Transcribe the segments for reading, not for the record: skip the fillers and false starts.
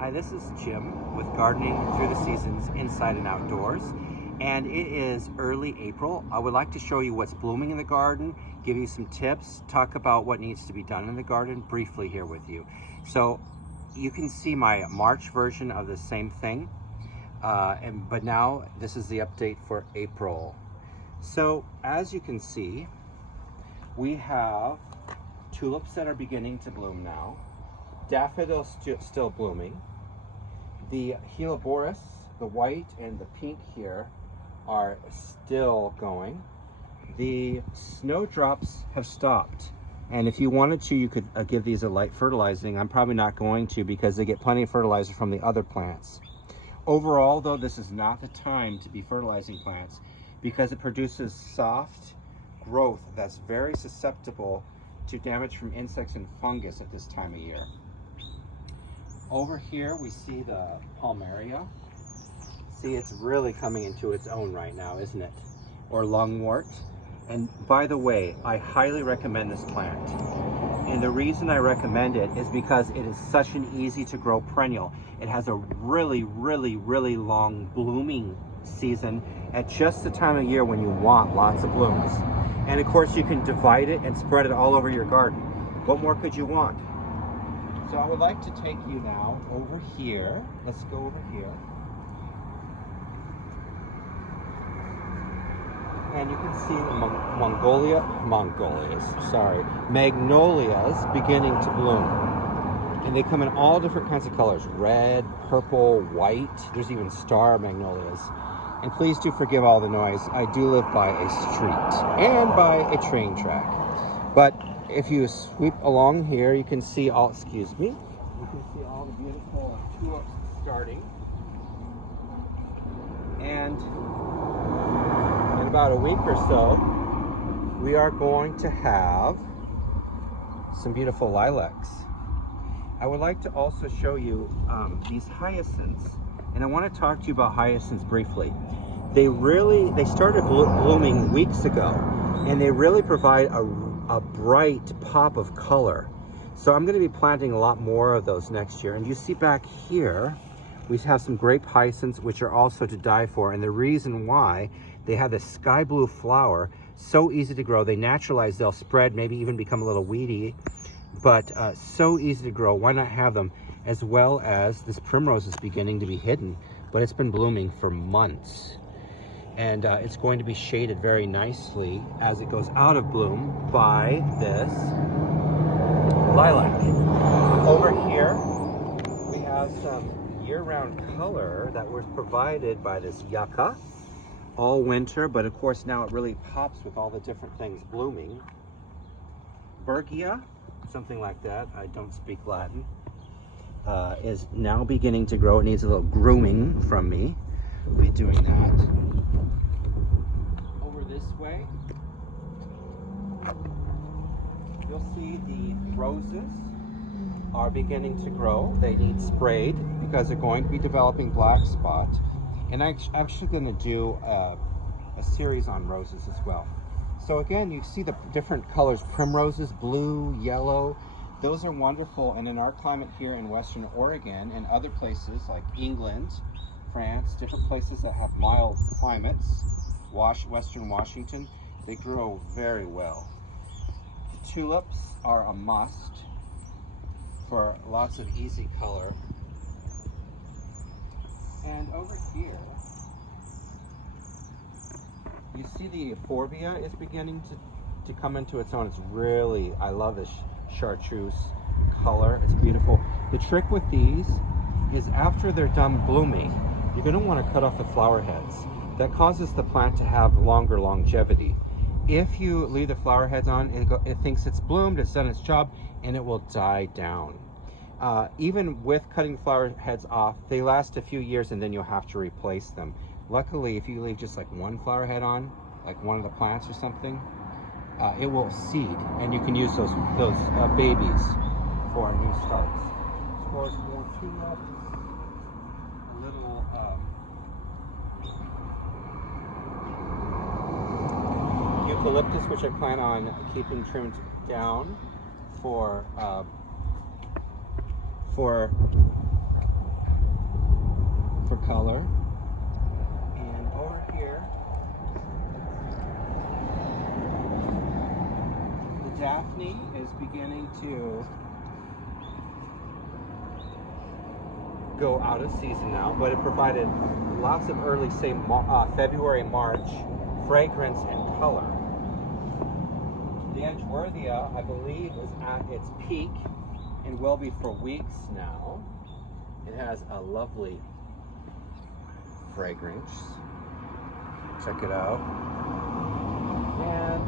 Hi, this is Jim with Gardening Through the Seasons Inside and Outdoors, and it is early April. I would like to show you what's blooming in the garden, give you some tips, talk about what needs to be done in the garden briefly here with you. So you can see my March version of the same thing, but now this is the update for April. So as you can see, we have tulips that are beginning to bloom now, daffodils still blooming. The Helleborus, the white and the pink here, are still going. The snowdrops have stopped. And if you wanted to, you could give these a light fertilizing. I'm probably not going to because they get plenty of fertilizer from the other plants. Overall, though, this is not the time to be fertilizing plants because it produces soft growth that's very susceptible to damage from insects and fungus at this time of year. Over here we see the Palmaria. See, it's really coming into its own right now, isn't it? Or lungwort. And by the way, I highly recommend this plant. And the reason I recommend it is because it is such an easy to grow perennial. It has a really long blooming season at just the time of year when you want lots of blooms. And of course you can divide it and spread it all over your garden. What more could you want? So I would like to take you now over here. Let's go over here. And you can see magnolias beginning to bloom. And they come in all different kinds of colors, red, purple, white. There's even star magnolias. And please do forgive all the noise. I do live by a street and by a train track. But if you sweep along here, you can see all, you can see all the beautiful tulips starting. And in about a week or so, we are going to have some beautiful lilacs. I would like to also show you these hyacinths. And I want to talk to you about hyacinths briefly. They started blooming weeks ago, and they really provide a bright pop of color. So I'm going to be planting a lot more of those next year. And you see back here, we have some grape hyacinths, which are also to die for. And the reason why, they have this sky blue flower, so easy to grow. They naturalize, they'll spread, maybe even become a little weedy, but so easy to grow. Why not have them? As well as this primrose is beginning to be hidden, but it's been blooming for months. And it's going to be shaded very nicely as it goes out of bloom by this lilac. Over here, we have some year-round color that was provided by this yucca all winter, but of course now it really pops with all the different things blooming. Bergia, something like that, I don't speak Latin, is now beginning to grow. It needs a little grooming from me. We'll be doing that. Over this way, you'll see the roses are beginning to grow. They need sprayed because they're going to be developing black spot. And I'm actually going to do a series on roses as well. So again, you see the different colors, primroses, blue, yellow. Those are wonderful. And in our climate here in Western Oregon and other places like England, France, different places that have mild climates, Western Washington, they grow very well. Tulips are a must for lots of easy color. And over here, you see the euphorbia is beginning to come into its own. It's really, I love this chartreuse color. It's beautiful. The trick with these is after they're done blooming, you're going to want to cut off the flower heads. That causes the plant to have longer longevity. If you leave the flower heads on, it thinks it's bloomed, it's done its job, and it will die down. Even with cutting the flower heads off, they last a few years and then you'll have to replace them. Luckily, if you leave just like one flower head on, like one of the plants or something, it will seed, and you can use those babies for new starts. Of course, more tulips, a little eucalyptus, which I plan on keeping trimmed down for color. And over here, the Daphne is beginning to go out of season now, but it provided lots of early, say, February, March fragrance and color. The Edgeworthia, I believe, is at its peak and will be for weeks now. It has a lovely fragrance. Check it out. And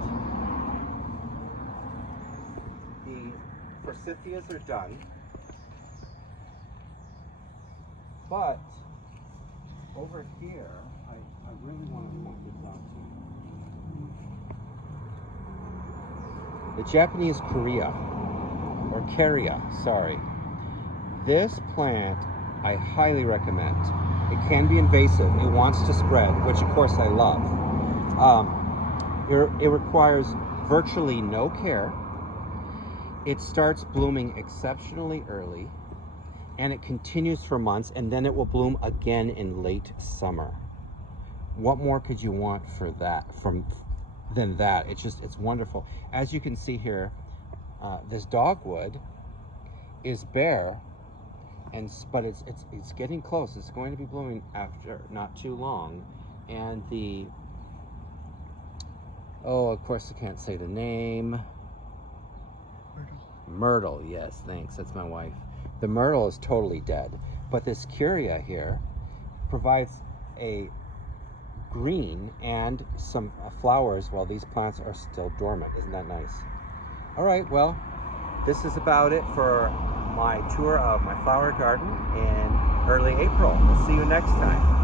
the forsythias are done. But over here, I really want to point this out to you. The Japanese Korea, or Caria, sorry. This plant I highly recommend. It can be invasive. It wants to spread, which of course I love. It requires virtually no care. It starts blooming exceptionally early, and it continues for months, and then it will bloom again in late summer. What more could you want for that than that? It's wonderful. As you can see here, this dogwood is bare, but it's getting close. It's going to be blooming after not too long, and of course I can't say the name. Myrtle, yes, thanks. That's my wife. The myrtle is totally dead, but this Curia here provides a green and some flowers while these plants are still dormant. Isn't that nice? All right, well, this is about it for my tour of my flower garden in early April. We'll see you next time.